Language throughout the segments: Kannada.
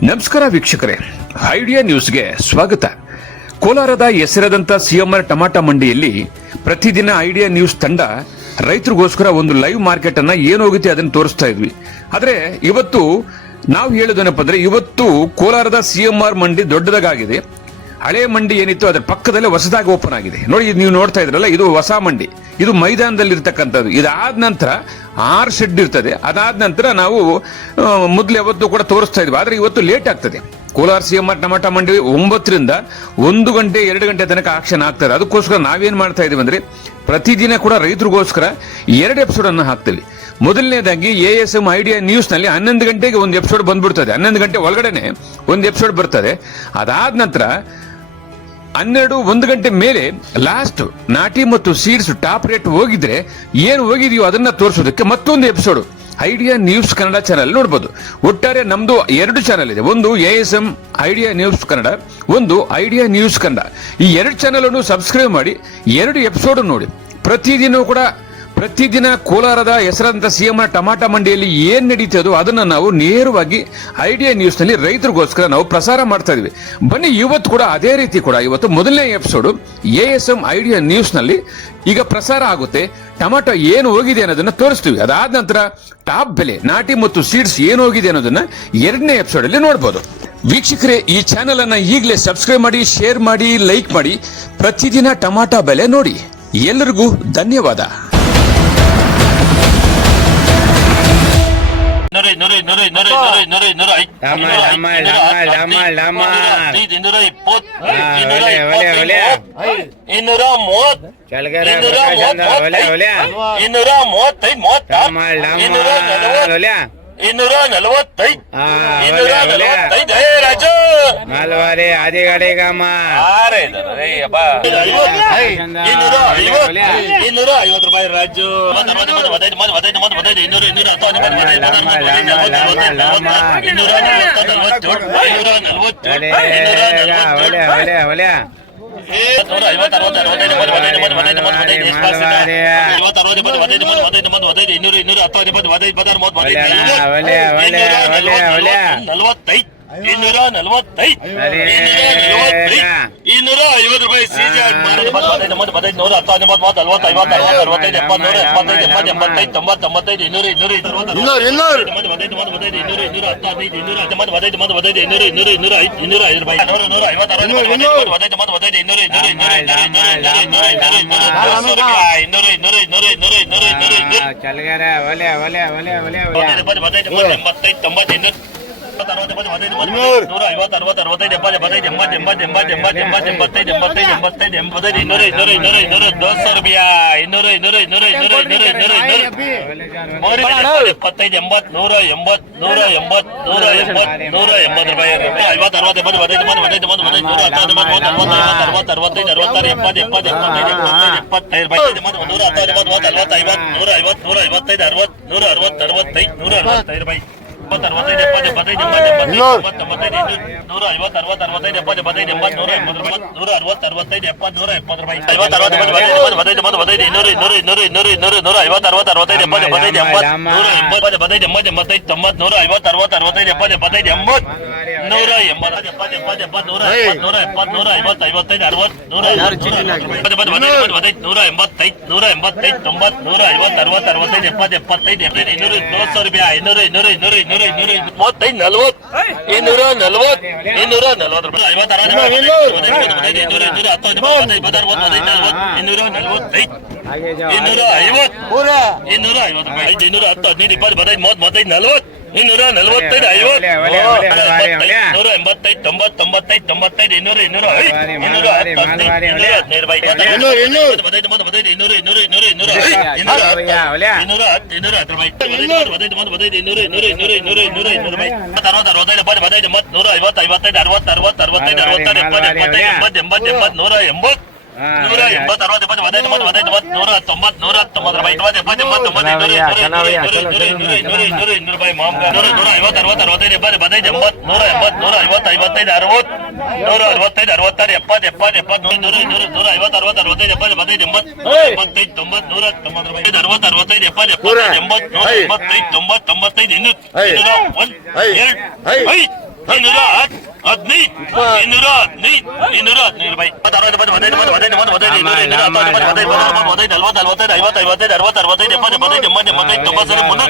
ನಮಸ್ಕಾರ ವೀಕ್ಷಕರೇ, ಐಡಿಯಾ ನ್ಯೂಸ್ಗೆ ಸ್ವಾಗತ. ಕೋಲಾರದ ಹೆಸರಾದಂಥ ಸಿಎಂಆರ್ ಟಮಾಟ ಮಂಡಿಯಲ್ಲಿ ಪ್ರತಿದಿನ ಐಡಿಯಾ ನ್ಯೂಸ್ ತಂಡ ರೈತರಿಗೋಸ್ಕರ ಒಂದು ಲೈವ್ ಮಾರ್ಕೆಟ್ ಅನ್ನ ಏನೋಗುತ್ತೆ ಅದನ್ನು ತೋರಿಸ್ತಾ ಇದ್ವಿ. ಆದ್ರೆ ಇವತ್ತು ನಾವು ಹೇಳೋದೇನಪ್ಪ ಅಂದ್ರೆ, ಇವತ್ತು ಕೋಲಾರದ ಸಿಎಂಆರ್ ಮಂಡಿ ದೊಡ್ಡದಾಗಿದೆ. ಹಳೆ ಮಂಡಿ ಏನಿತ್ತು ಅದರ ಪಕ್ಕದಲ್ಲೇ ಹೊಸದಾಗಿ ಓಪನ್ ಆಗಿದೆ. ನೋಡಿ, ನೀವು ನೋಡ್ತಾ ಇದ್ರಲ್ಲ, ಇದು ಹೊಸ ಮಂಡಿ. ಇದು ಮೈದಾನದಲ್ಲಿ ಇರ್ತಕ್ಕಂಥದ್ದು. ಇದಾದ ನಂತರ 6 ಶೆಡ್ ಇರ್ತದೆ. ಅದಾದ ನಂತರ ನಾವು ಮೊದಲು ಯಾವತ್ತು ಕೂಡ ತೋರಿಸ್ತಾ ಇದ್ವಿ. ಆದ್ರೆ ಇವತ್ತು ಲೇಟ್ ಆಗ್ತದೆ. ಕೋಲಾರ ಸಿಎಂಆರ್ ಟಮಾಟ ಮಂಡಿ 9 ರಿಂದ 1 ಗಂಟೆ 2 ಗಂಟೆ ತನಕ ಆಕ್ಷನ್ ಆಗ್ತದೆ. ಅದಕ್ಕೋಸ್ಕರ ನಾವೇನ್ ಮಾಡ್ತಾ ಇದೀವಿ ಅಂದ್ರೆ, ಪ್ರತಿದಿನ ಕೂಡ ರೈತರಿಗೋಸ್ಕರ 2 ಎಪಿಸೋಡ್ ಅನ್ನು ಹಾಕ್ತೀವಿ. ಮೊದಲನೇದಾಗಿ ASM ಐಡಿಯಾ ನ್ಯೂಸ್ ನಲ್ಲಿ 11 ಗಂಟೆಗೆ ಒಂದು ಎಪಿಸೋಡ್ ಬಂದ್ಬಿಡ್ತದೆ. 11 ಗಂಟೆ ಒಳಗಡೆನೆ ಒಂದು ಎಪಿಸೋಡ್ ಬರ್ತದೆ. ಅದಾದ ನಂತರ 1 ಗಂಟೆ ಮೇಲೆ ಲಾಸ್ಟ್ ನಾಟಿ ಮತ್ತು ಸೀಡ್ಸ್ ಟಾಪ್ ರೇಟ್ ಹೋಗಿದ್ರೆ ಏನು ಹೋಗಿದೆಯೋ ಅದನ್ನ ತೋರಿಸೋದಕ್ಕೆ ಮತ್ತೊಂದು episode idea news Kannada channel ನೋಡಬಹುದು. ಒಟ್ಟಾರೆ ನಮ್ದು 2 ಚಾನಲ್ ಇದೆ. ಒಂದು ASM ಐಡಿಯಾ ನ್ಯೂಸ್ ಕನ್ನಡ, ಒಂದು ಐಡಿಯಾ ನ್ಯೂಸ್ ಕನ್ನಡ. ಈ 2 ಚಾನಲ್ ಅನ್ನು ಸಬ್ಸ್ಕ್ರೈಬ್ ಮಾಡಿ 2 ಎಪಿಸೋಡ್ ನೋಡಿ. ಪ್ರತಿದಿನ ಕೋಲಾರದ ಹೆಸರಾದಂಥ ಸಿಎಂಆರ್ ಟಮಾಟ ಮಂಡಿಯಲ್ಲಿ ಏನ್ ನಡೀತದೋ ಅದನ್ನ ನಾವು ನೇರವಾಗಿ ಐಡಿಯಾ ನ್ಯೂಸ್ ನಲ್ಲಿ ರೈತರಿಗೋಸ್ಕರ ನಾವು ಪ್ರಸಾರ ಮಾಡ್ತಾ ಇದೀವಿ. ಬನ್ನಿ, ಇವತ್ತು ಕೂಡ ಅದೇ ರೀತಿ ಕೂಡ ಇವತ್ತು ಮೊದಲನೇ ಎಪಿಸೋಡ್ ASM ಐಡಿಯಾ ನ್ಯೂಸ್ ನಲ್ಲಿ ಈಗ ಪ್ರಸಾರ ಆಗುತ್ತೆ. ಟೊಮಾಟೊ ಏನು ಹೋಗಿದೆ ಅನ್ನೋದನ್ನ ತೋರಿಸ್ತೀವಿ. ಅದಾದ ನಂತರ ಟಾಪ್ ಬೆಲೆ, ನಾಟಿ ಮತ್ತು ಸೀಡ್ಸ್ ಏನು ಹೋಗಿದೆ ಅನ್ನೋದನ್ನ 2ನೇ ಎಪಿಸೋಡ್ ಅಲ್ಲಿ ನೋಡಬಹುದು. ವೀಕ್ಷಕರೇ, ಈ ಚಾನೆಲ್ ಅನ್ನ ಈಗಲೇ ಸಬ್ಸ್ಕ್ರೈಬ್ ಮಾಡಿ, ಶೇರ್ ಮಾಡಿ, ಲೈಕ್ ಮಾಡಿ. ಪ್ರತಿದಿನ ಟೊಮಾಟೊ ಬೆಲೆ ನೋಡಿ. ಎಲ್ಲರಿಗೂ ಧನ್ಯವಾದ. ಮಲ್ವಾರಿ ಆದಿಗಡಿಗಮ್ಮ 250 ರೂಪಾಯಿ ರಾಜು. 250 ರೂಪಾಯಿ ಸೀಜನ್ 110 ಚಲ್ಗರ ಒಲೆ ಒಲೆ ಒಲೆ ಒಲೆ 1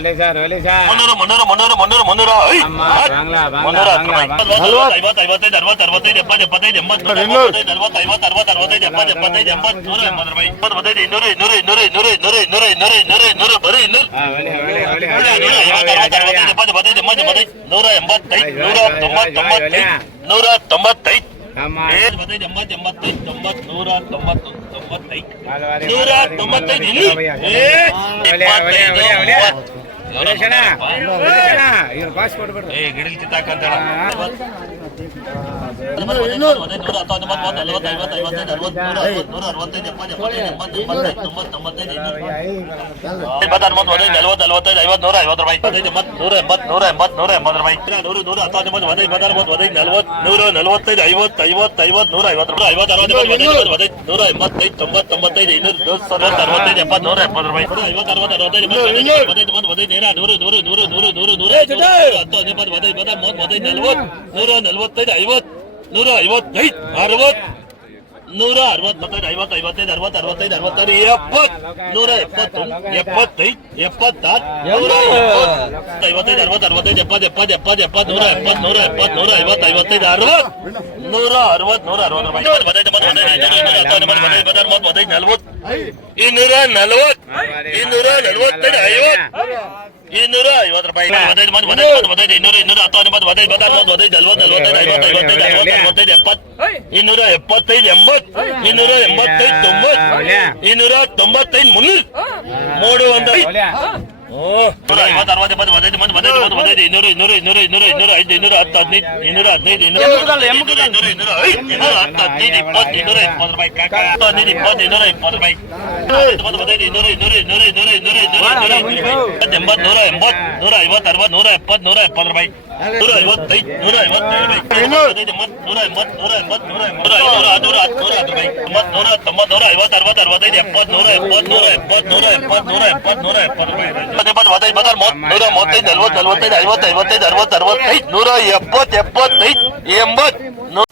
ಒಲೆ ಸರ್ ಒಲೆ ಸರ್ ಇವ್ರು ಪಾಸ್ ಕೊಡ್ಬೇಡ್ರಿ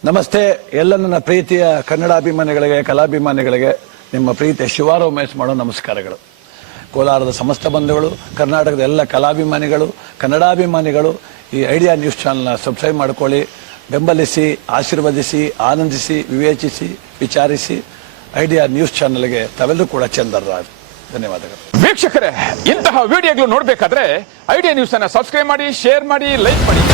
ನಮಸ್ತೆ ಎಲ್ಲ ನನ್ನ ಪ್ರೀತಿಯ ಕನ್ನಡಾಭಿಮಾನಿಗಳಿಗೆ ಕಲಾಭಿಮಾನಿಗಳಿಗೆ ನಿಮ್ಮ ಪ್ರೀತಿಯ ಶಿವಾರ ಉಮೇಶ್ ಮಾಡೋ ನಮಸ್ಕಾರಗಳು. ಕೋಲಾರದ ಸಮಸ್ತ ಬಂಧುಗಳು, ಕರ್ನಾಟಕದ ಎಲ್ಲ ಕಲಾಭಿಮಾನಿಗಳು, ಕನ್ನಡಾಭಿಮಾನಿಗಳು ಈ ಐಡಿಯಾ ನ್ಯೂಸ್ ಚಾನಲ್ನ ಸಬ್ಸ್ಕ್ರೈಬ್ ಮಾಡ್ಕೊಳ್ಳಿ, ಬೆಂಬಲಿಸಿ, ಆಶೀರ್ವದಿಸಿ, ಆನಂದಿಸಿ, ವಿವೇಚಿಸಿ, ವಿಚಾರಿಸಿ. ಐಡಿಯಾ ನ್ಯೂಸ್ ಚಾನಲ್ಗೆ ತಾವೆಲ್ಲರೂ ಕೂಡ ಚಂದರ್ರಾಜ್. ಧನ್ಯವಾದಗಳು. ವೀಕ್ಷಕರೇ, ಇಂತಹ ವಿಡಿಯೋಗಳು ನೋಡಬೇಕಾದ್ರೆ ಐಡಿಯಾ ನ್ಯೂಸ್ ಅನ್ನ ಸಬ್ಸ್ಕ್ರೈಬ್ ಮಾಡಿ, ಶೇರ್ ಮಾಡಿ, ಲೈಕ್ ಮಾಡಿ.